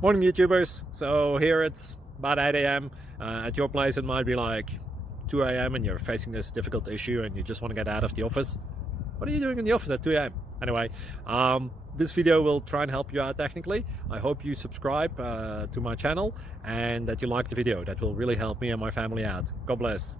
Morning YouTubers. So here it's about 8 a.m. At your place it might be like 2 a.m. and you're facing this difficult issue and you just want to get out of the office. What are you doing in the office at 2 a.m.? Anyway, this video will try and help you out technically. I hope you subscribe to my channel and that you like the video. That will really help me and my family out. God bless.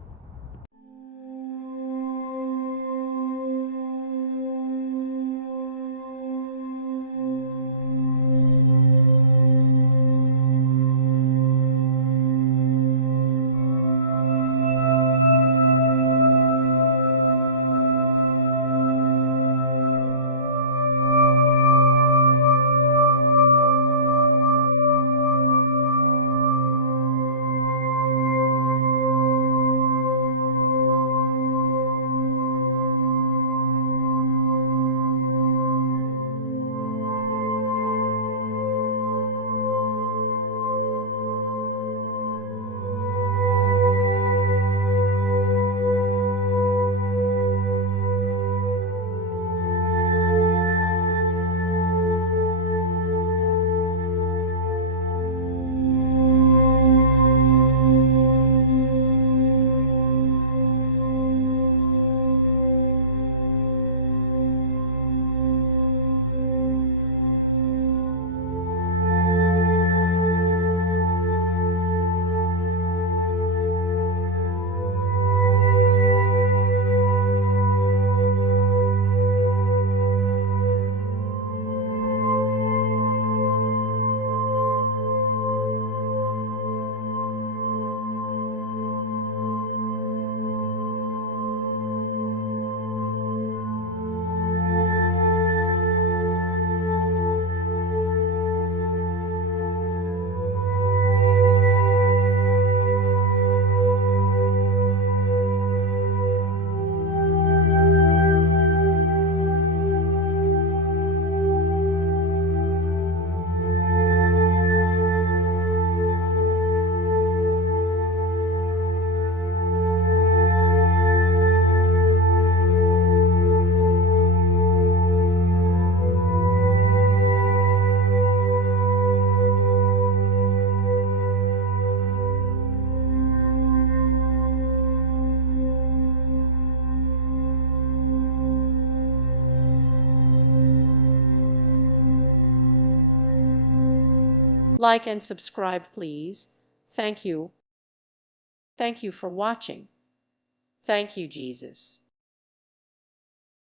Like and subscribe, please. Thank you. Thank you for watching. Thank you, Jesus.